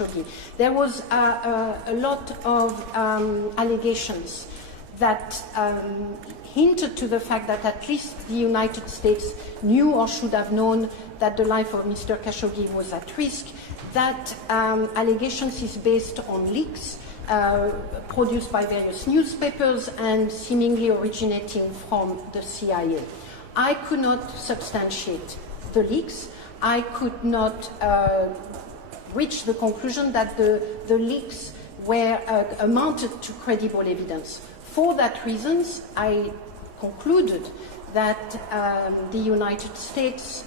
Khashoggi. There was a lot of allegations that hinted to the fact that at least the United States knew or should have known that the life of Mr. Khashoggi was at risk. That allegations is based on leaks produced by various newspapers and seemingly originating from the CIA. I could not substantiate the leaks. I could not reach the conclusion that the leaks were amounted to credible evidence. For that reason, I concluded that the United States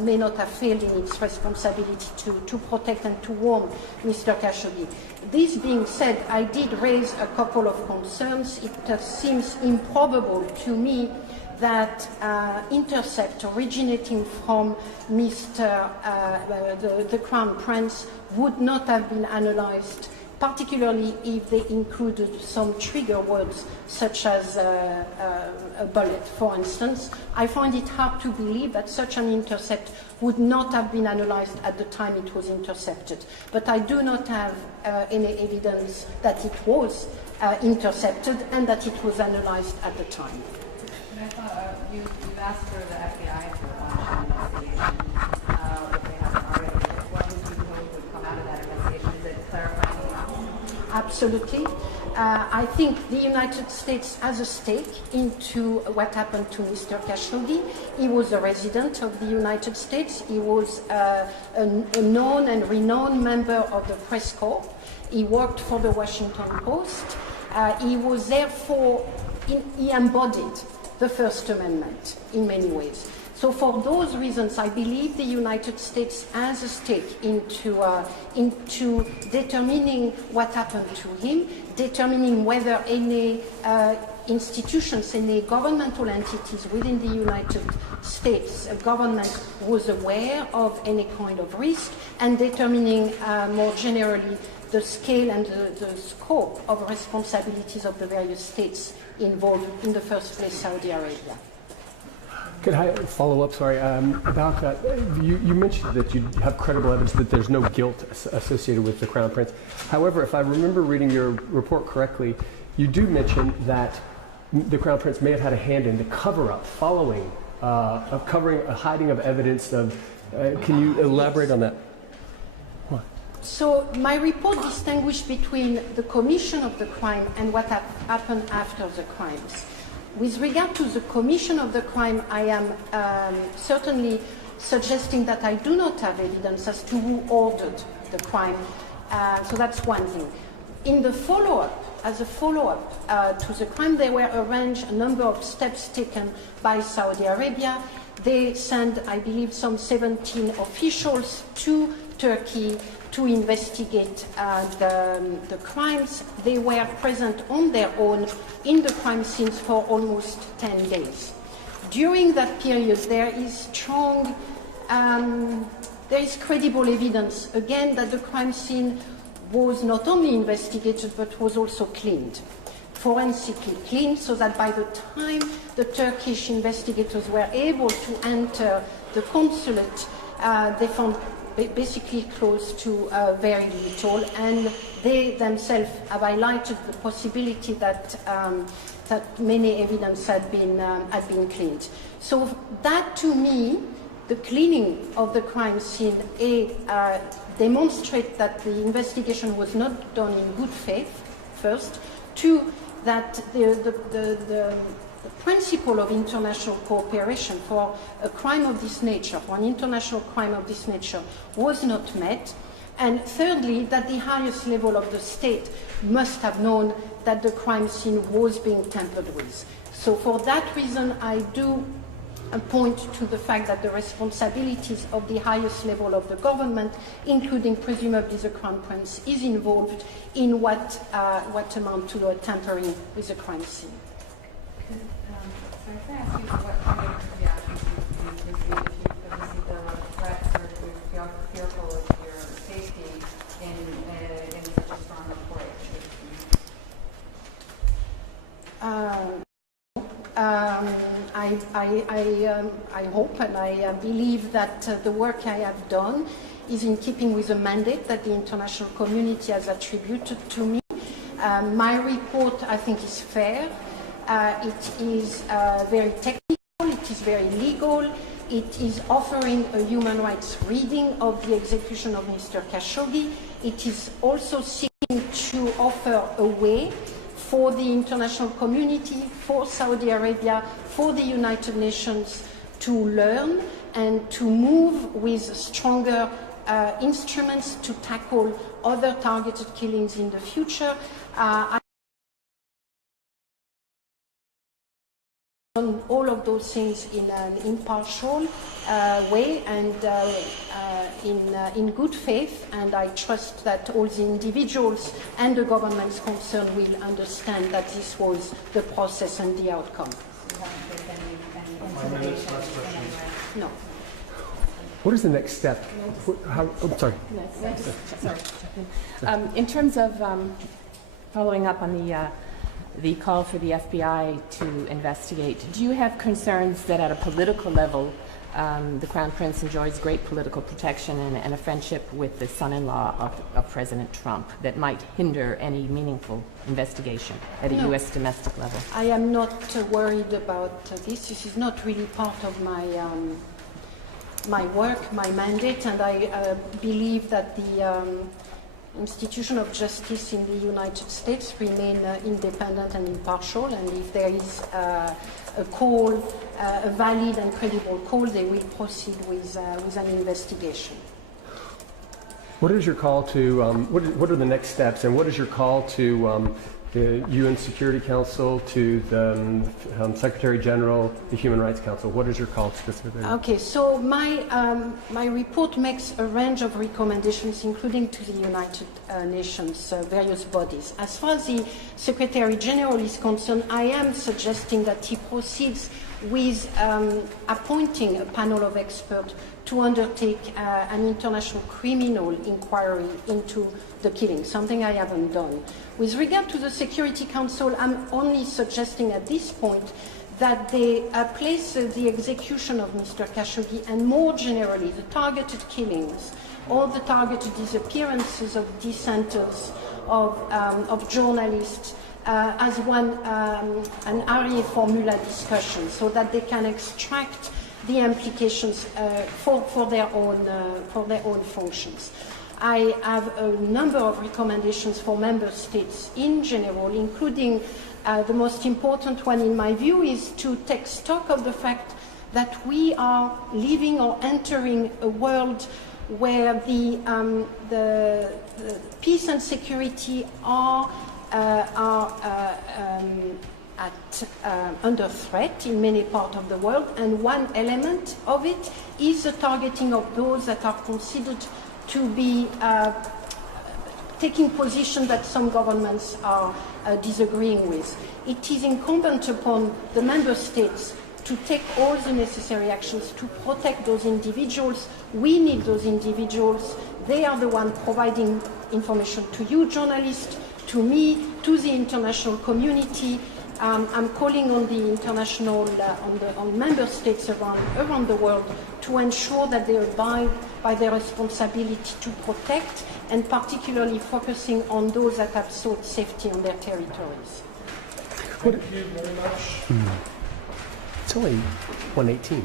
may not have failed in its responsibility to protect and to warn Mr. Khashoggi. This being said, I did raise a couple of concerns. It seems improbable to me that intercept originating from Mr. The Crown Prince would not have been analyzed, particularly if they included some trigger words such as a bullet, for instance. I find it hard to believe that such an intercept would not have been analyzed at the time it was intercepted. But I do not have any evidence that it was intercepted and that it was analyzed at the time. I thought you've asked for the FBI to launch an investigation. If they haven't already, what would you hope would come out of that investigation? Is it clarifying? Absolutely. I think the United States has a stake into what happened to Mr. Khashoggi. He was a resident of the United States. He was a known and renowned member of the press corps. He worked for the Washington Post. He was therefore, he embodied the First Amendment in many ways. So for those reasons, I believe the United States has a stake into determining what happened to him, determining whether any institutions, any governmental entities within the United States government was aware of any kind of risk, and determining more generally the scale and the scope of responsibilities of the various states involved, in the first place Saudi Arabia. Could I follow up, about that? You mentioned that you have credible evidence that there's no guilt associated with the Crown Prince. However, if I remember reading your report correctly, you do mention that the Crown Prince may have had a hand in the cover-up following, of covering a hiding of evidence of, can you elaborate on that? What? So my report distinguished between the commission of the crime and what happened after the crimes. With regard to the commission of the crime, I am certainly suggesting that I do not have evidence as to who ordered the crime. So that's one thing. In the follow-up, as a follow-up to the crime, there were arranged a number of steps taken by Saudi Arabia. They sent, I believe, some 17 officials to Turkey to investigate the crimes. They were present on their own in the crime scenes for almost 10 days. During that period, there is strong, there is credible evidence, again, that the crime scene was not only investigated, but was also cleaned, forensically cleaned, so that by the time the Turkish investigators were able to enter the consulate, they found basically close to very little, and they themselves have highlighted the possibility that that many evidence had been cleaned. So that, to me, the cleaning of the crime scene demonstrates that the investigation was not done in good faith. First, two, that the principle of international cooperation for a crime of this nature, for an international crime of this nature, was not met. And thirdly, that the highest level of the state must have known that the crime scene was being tampered with. So for that reason, I do point to the fact that the responsibilities of the highest level of the government, including presumably the Crown Prince, is involved in what amount to a tampering with the crime scene. So can I ask you what kind of reactions you received the threats, or if you're fearful of your safety in such a strong report? I hope and I believe that the work I have done is in keeping with the mandate that the international community has attributed to me. My report, I think, is fair. It is very technical, it is very legal, it is offering a human rights reading of the execution of Mr. Khashoggi. It is also seeking to offer a way for the international community, for Saudi Arabia, for the United Nations to learn and to move with stronger instruments to tackle other targeted killings in the future. On all of those things in an impartial way and in good faith, and I trust that all the individuals and the governments concerned will understand that this was the process and the outcome. You haven't faced any intimidation in any way? No. What is the next step? Sorry. In terms of following up on the call for the FBI to investigate, do you have concerns that at a political level the Crown Prince enjoys great political protection and a friendship with the son-in-law of President Trump that might hinder any meaningful investigation at a U.S. domestic level? I am not worried about this. This is not really part of my work, my mandate, and I believe that the institution of justice in the United States remain independent and impartial, and if there is a call, a valid and credible call, they will proceed with an investigation. What is your call to, what are the next steps, and what is your call to the UN Security Council, to the Secretary General, the Human Rights Council? What is your call specifically? Okay, so my report makes a range of recommendations, including to the United Nations, various bodies. As far as the Secretary General is concerned, I am suggesting that he proceeds with appointing a panel of experts to undertake an international criminal inquiry into the killing, something I haven't done. With regard to the Security Council, I'm only suggesting at this point that they place the execution of Mr. Khashoggi and more generally the targeted killings or the targeted disappearances of dissenters, of journalists, as an area formula discussion, so that they can extract the implications for their own functions. I have a number of recommendations for member states in general, including the most important one in my view is to take stock of the fact that we are living or entering a world where the peace and security are under threat in many parts of the world, and one element of it is the targeting of those that are considered to be taking position that some governments are disagreeing with. It is incumbent upon the member states to take all the necessary actions to protect those individuals. We need those individuals. They are the ones providing information to you, journalists, to me, to the international community. I'm calling on the international, on member states around the world to ensure that they abide by their responsibility to protect, and particularly focusing on those that have sought safety on their territories. Thank you very much. It's only 1:18.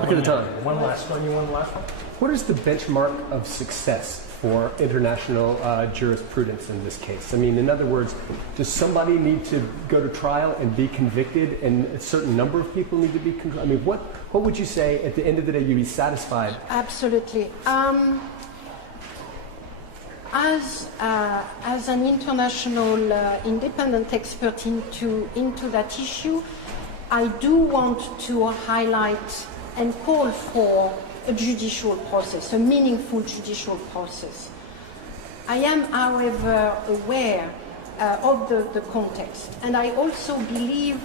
Look at the time. One last one. You want the last one? What is the benchmark of success for international jurisprudence in this case? I mean, in other words, does somebody need to go to trial and be convicted, and a certain number of people need to be convicted? I mean, what would you say at the end of the day you'd be satisfied? Absolutely. As an international independent expert into that issue, I do want to highlight and call for a judicial process, a meaningful judicial process. I am, however, aware of the context, and I also believe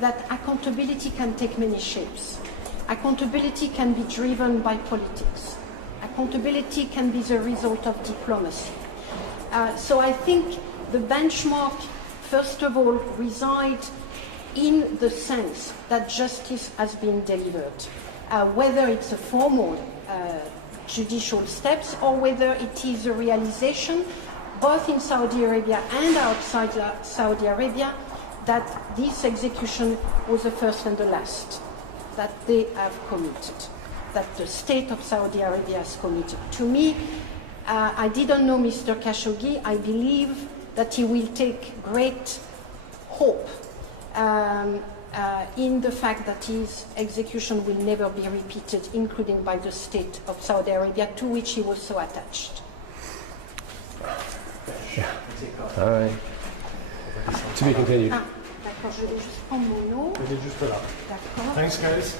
that accountability can take many shapes. Accountability can be driven by politics. Accountability can be the result of diplomacy. So I think the benchmark, first of all, resides in the sense that justice has been delivered. Whether it's a formal judicial steps, or whether it is a realization, both in Saudi Arabia and outside Saudi Arabia, that this execution was the first and the last that they have committed, that the state of Saudi Arabia has committed. To me, I didn't know Mr. Khashoggi. I believe that he will take great hope in the fact that his execution will never be repeated, including by the state of Saudi Arabia, to which he was so attached. Yeah. All right. To be continued. D'accord, je vais juste prendre mon eau. Mettez juste là. D'accord. Thanks, guys.